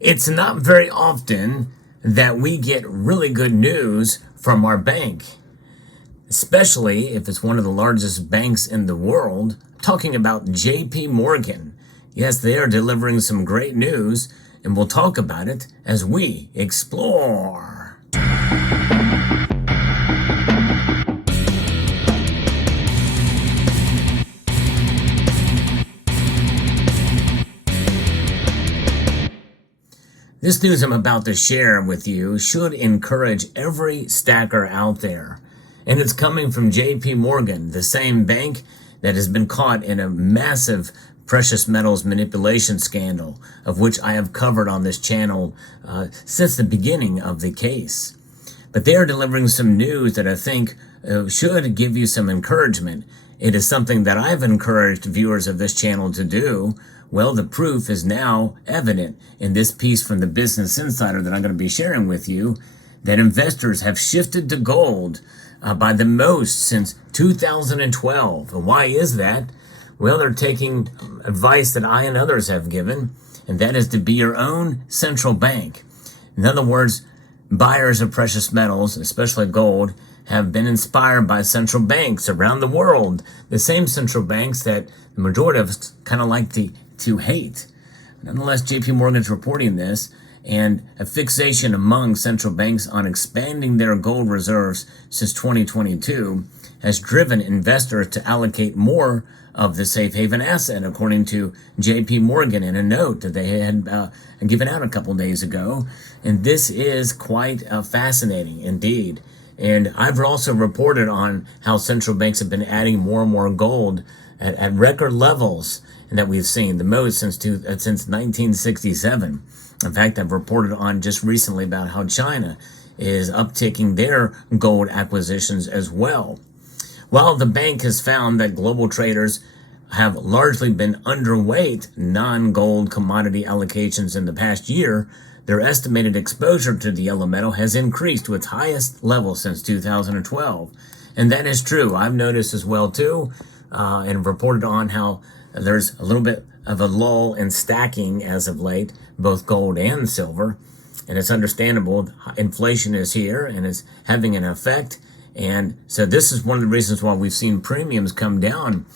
It's not very often that we get really good news from our bank, especially if it's one of the largest banks in the world. I'm talking about JP Morgan. Yes, they are delivering some great news, and we'll talk about it as we explore. This news I'm about to share with you should encourage every stacker out there. And it's coming from JP Morgan, the same bank that has been caught in a massive precious metals manipulation scandal, of which I have covered on this channel since the beginning of the case. But they are delivering some news that I think should give you some encouragement. It is something that I've encouraged viewers of this channel to do. Well, the proof is now evident in this piece from the Business Insider that I'm going to be sharing with you, that investors have shifted to gold by the most since 2012. And why is that? Well, they're taking advice that I and others have given, and that is to be your own central bank. In other words, buyers of precious metals, especially gold, have been inspired by central banks around the world, the same central banks that the majority of us kind of like to hate. Nonetheless, JP Morgan's reporting this, and a fixation among central banks on expanding their gold reserves since 2022 has driven investors to allocate more of the safe haven asset, according to JP Morgan in a note that they had given out a couple days ago. And this is quite fascinating indeed. And I've also reported on how central banks have been adding more and more gold at record levels, and that we've seen the most since 1967. In fact, I've reported on just recently about how China is upticking their gold acquisitions as well. While the bank has found that global traders have largely been underweight non-gold commodity allocations in the past year, their estimated exposure to the yellow metal has increased to its highest level since 2012. And that is true. I've noticed as well too, and reported on how there's a little bit of a lull in stacking as of late, both gold and silver. And it's understandable. Inflation is here and is having an effect. And so this is one of the reasons why we've seen premiums come down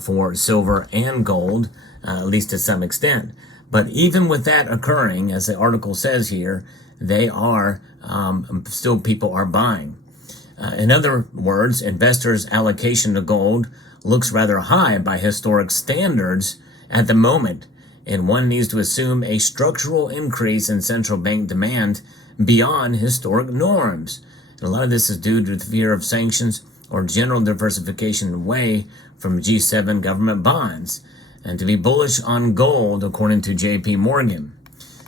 for silver and gold, at least to some extent. But even with that occurring, as the article says here, they are, still people are buying. In other words, investors' allocation to gold looks rather high by historic standards at the moment, and one needs to assume a structural increase in central bank demand beyond historic norms. And a lot of this is due to the fear of sanctions or general diversification away from G7 government bonds, and to be bullish on gold, according to JP Morgan.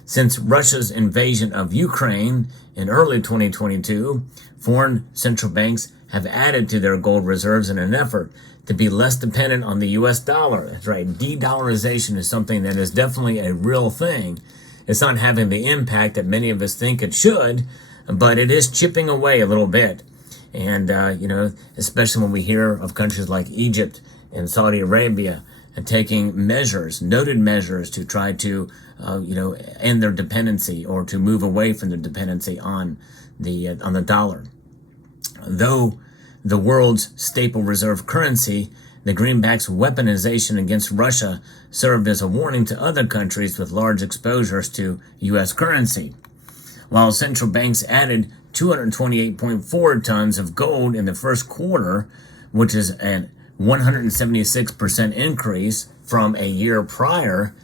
Since Russia's invasion of Ukraine in early 2022, foreign central banks have added to their gold reserves in an effort to be less dependent on the US dollar. That's right. De-dollarization is something that is definitely a real thing. It's not having the impact that many of us think it should, but it is chipping away a little bit. And, especially when we hear of countries like Egypt and Saudi Arabia and taking measures, noted measures to try to, end their dependency or to move away from their dependency on the dollar. Though the world's staple reserve currency, the greenback's weaponization against Russia served as a warning to other countries with large exposures to U.S. currency. While central banks added 228.4 tons of gold in the first quarter, which is a 176% increase from a year prior,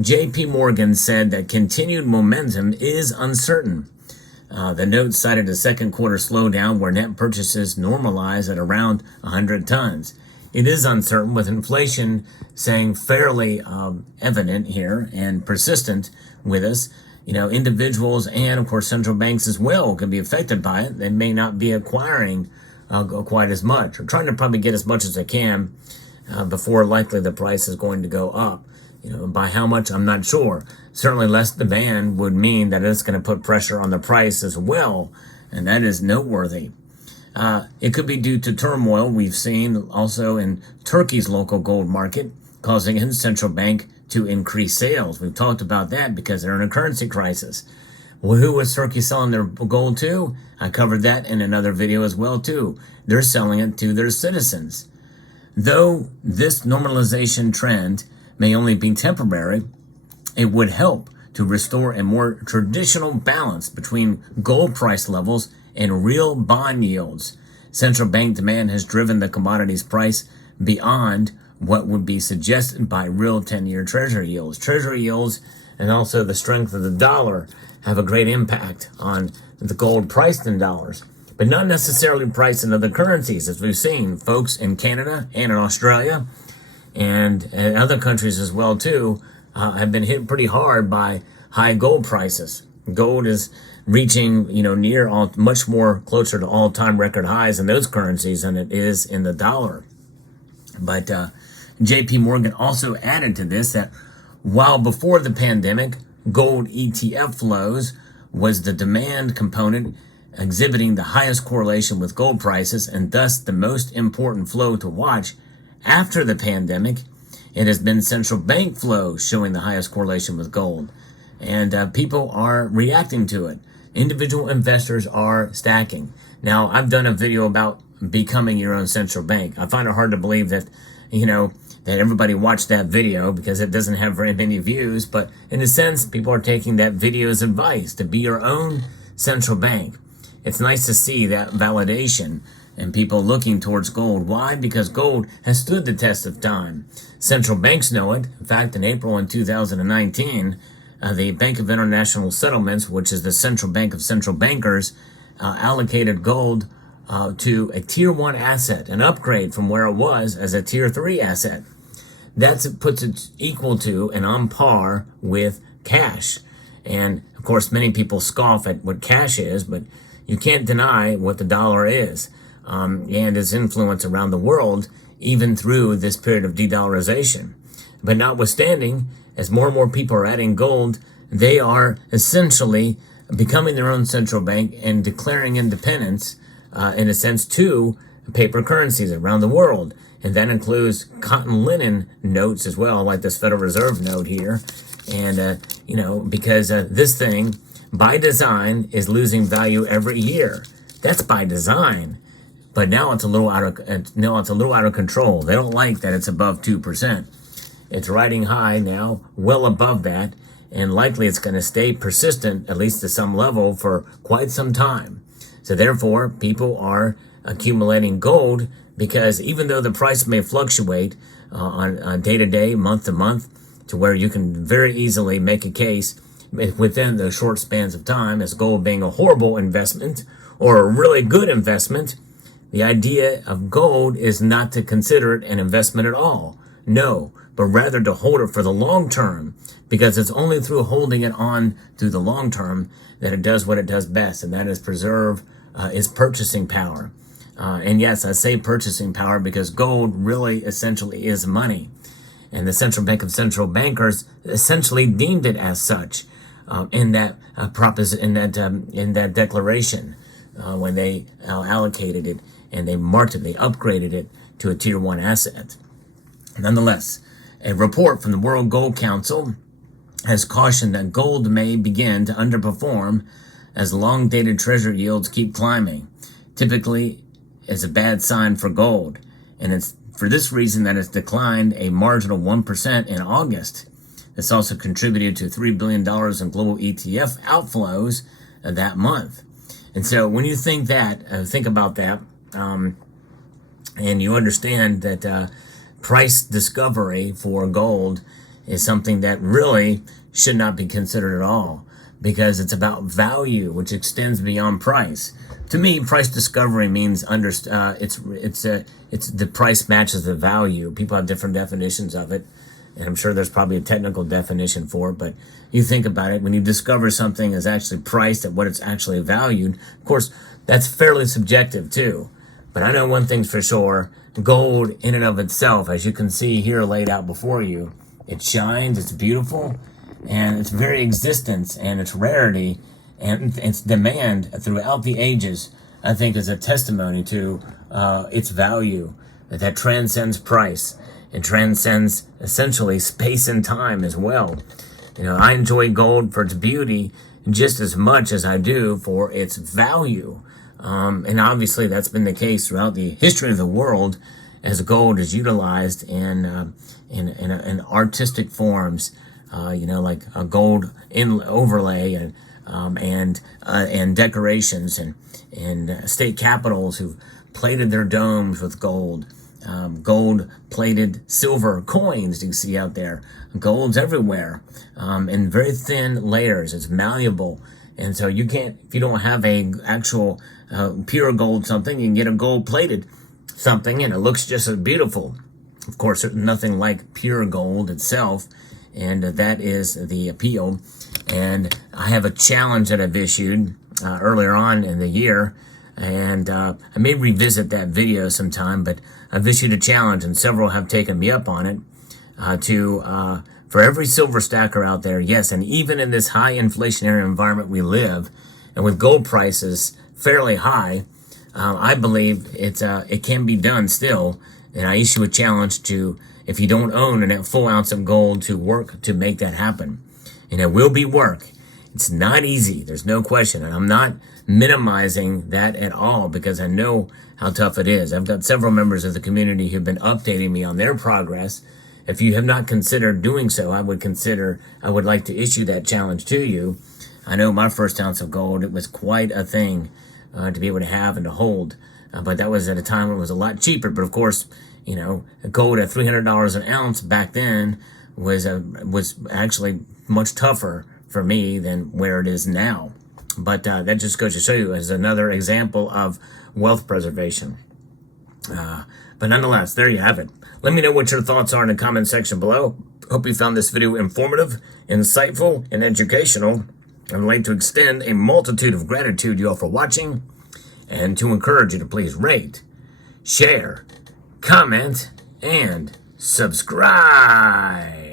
JP Morgan said that continued momentum is uncertain. The note cited a second quarter slowdown where net purchases normalize at around 100 tons. It is uncertain, with inflation saying fairly evident here and persistent with us. Individuals and, of course, central banks as well can be affected by it. They may not be acquiring quite as much, or trying to probably get as much as they can before likely the price is going to go up. By how much, I'm not sure. Certainly less demand would mean that it's going to put pressure on the price as well, and that is noteworthy. It could be due to turmoil we've seen also in Turkey's local gold market, causing its central bank to increase sales. We've talked about that because they're in a currency crisis. Well, who was Turkey selling their gold to? I covered that in another video as well too. They're selling it to their citizens. Though this normalization trend may only be temporary, it would help to restore a more traditional balance between gold price levels and real bond yields. Central bank demand has driven the commodities price beyond what would be suggested by real 10-year treasury yields. Treasury yields and also the strength of the dollar have a great impact on the gold priced in dollars, but not necessarily priced in other currencies, as we've seen folks in Canada and in Australia and other countries as well too have been hit pretty hard by high gold prices. Gold is reaching, near much more closer to all-time record highs in those currencies than it is in the dollar. But JP Morgan also added to this that while before the pandemic, gold ETF flows was the demand component exhibiting the highest correlation with gold prices and thus the most important flow to watch, after the pandemic, it has been central bank flows showing the highest correlation with gold. And people are reacting to it. Individual investors are stacking. Now, I've done a video about becoming your own central bank. I find it hard to believe that, that everybody watched that video because it doesn't have very many views. But in a sense, people are taking that video's advice to be your own central bank. It's nice to see that validation and people looking towards gold. Why? Because gold has stood the test of time. Central banks know it. In fact, in April in 2019, the Bank of International Settlements, which is the central bank of central bankers, allocated gold to a tier 1 asset, an upgrade from where it was as a tier 3 asset. That puts it equal to and on par with cash. And of course, many people scoff at what cash is, but you can't deny what the dollar is and its influence around the world, even through this period of de-dollarization. But notwithstanding, as more and more people are adding gold, they are essentially becoming their own central bank and declaring independence, in a sense, to paper currencies around the world. And that includes cotton linen notes as well, like this Federal Reserve note here. And, because this thing, by design, is losing value every year. That's by design. But now it's a little out of control. They don't like that it's above 2%. It's riding high now, well above that, and likely it's going to stay persistent, at least to some level, for quite some time. So therefore, people are accumulating gold because even though the price may fluctuate on day to day, month to month, to where you can very easily make a case within the short spans of time as gold being a horrible investment or a really good investment, the idea of gold is not to consider it an investment at all. No, but rather to hold it for the long term, because it's only through holding it on through the long term that it does what it does best, and that is preserve its purchasing power. And yes, I say purchasing power because gold really essentially is money. And the Central Bank of Central Bankers essentially deemed it as such in that declaration when they allocated it and they marked it, they upgraded it to a tier 1 asset. Nonetheless, a report from the World Gold Council has cautioned that gold may begin to underperform as long-dated treasury yields keep climbing. Typically, is a bad sign for gold, and it's for this reason that it's declined a marginal 1% in August. This also contributed to $3 billion in global ETF outflows that month. And so when you think about that, and you understand that price discovery for gold is something that really should not be considered at all, because it's about value, which extends beyond price. To me, price discovery means it's the price matches the value. People have different definitions of it, and I'm sure there's probably a technical definition for it, but you think about it, when you discover something is actually priced at what it's actually valued, of course, that's fairly subjective too. But I know one thing's for sure, gold in and of itself, as you can see here laid out before you, it shines, it's beautiful, and its very existence and its rarity and its demand throughout the ages, I think, is a testimony to its value that transcends price. It transcends essentially space and time as well. I enjoy gold for its beauty just as much as I do for its value. And obviously that's been the case throughout the history of the world as gold is utilized in artistic forms, like a gold overlay and decorations and state capitals who've plated their domes with gold. Gold plated silver coins you see out there. Gold's everywhere, in very thin layers. It's malleable, and so you can't, if you don't have a actual pure gold something, you can get a gold plated something and it looks just as beautiful. Of course, there's nothing like pure gold itself, and that is the appeal. And I have a challenge that I've issued earlier on in the year, and I may revisit that video sometime, but I've issued a challenge and several have taken me up on it for every silver stacker out there, yes, and even in this high inflationary environment we live, and with gold prices fairly high, I believe it can be done still. And I issue a challenge to, if you don't own a full ounce of gold, to work to make that happen. And it will be work. It's not easy. There's no question. And I'm not minimizing that at all because I know how tough it is. I've got several members of the community who've been updating me on their progress. If you have not considered doing so, I would like to issue that challenge to you. I know my first ounce of gold, it was quite a thing to be able to have and to hold. But that was at a time when it was a lot cheaper. But of course, gold at $300 an ounce back then was actually much tougher for me than where it is now. But that just goes to show you as another example of wealth preservation. But nonetheless, there you have it. Let me know what your thoughts are in the comment section below. Hope you found this video informative, insightful, and educational. I would like to extend a multitude of gratitude to you all for watching, and to encourage you to please rate, share, comment, and subscribe.